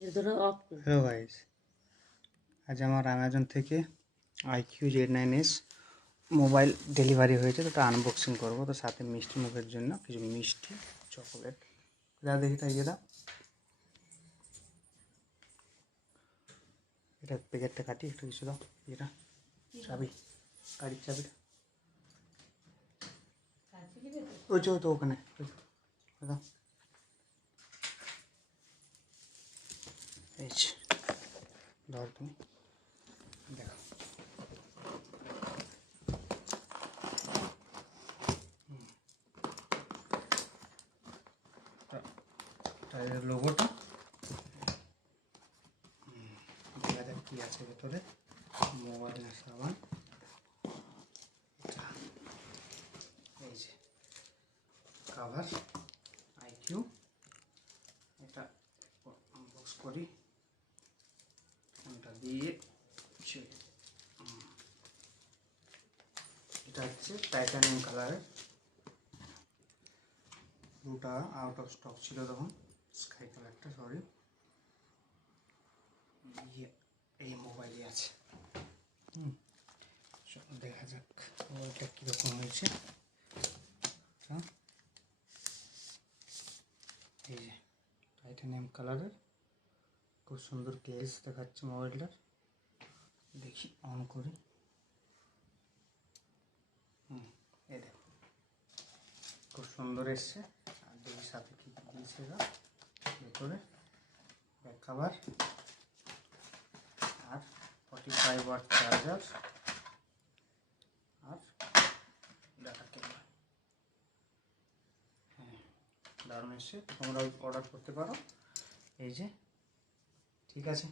Hello guys, আজ আমার Amazon থেকে IQ Z9s মোবাইল ডেলিভারি হয়েছে। তো আনবক্সিং করবো। তো সাথে মিষ্টি মুখের জন্য কিছু মিষ্টি চকোলেট যা দেখি তাই দাও। এটা প্যাকেটটা কাটি, একটু কিছু দাও। এটা চাবি, গাড়ির চাবিটা ওই তো ওখানে দাও। এই ধর, তুমি দেখো। টায়ারের লোগোটা দেখা যাক কী আছে ভেতরে। মোবাইলের সামান, এই যে কাভার IQ। এটা আনবক্স করি, ফোনটা দিয়ে। এটা হচ্ছে টাইটানিয়াম কালারের, ব্লুটা আউট অফ স্টক ছিল তখন, স্কাই কালারটা সরি। এই মোবাইলে আছে। দেখা যাক মোবাইলটা কীরকম হয়েছে। এই যে টাইটানিয়াম কালারের, খুব সুন্দর গ্লেজ দেখাচ্ছে মোবাইলটার। দেখি অন করি। এই দেখো খুব সুন্দর এসছে। আর দেখি সাথে কী কী দিয়েছে এরা ভেতরে। ব্যাক কাভার আর 45 ওয়াট চার্জার আর ডাটা কেবল। হ্যাঁ, দারুণ এসছে। তোমরা অর্ডার করতে পারো। এই যে, ঠিক আছে।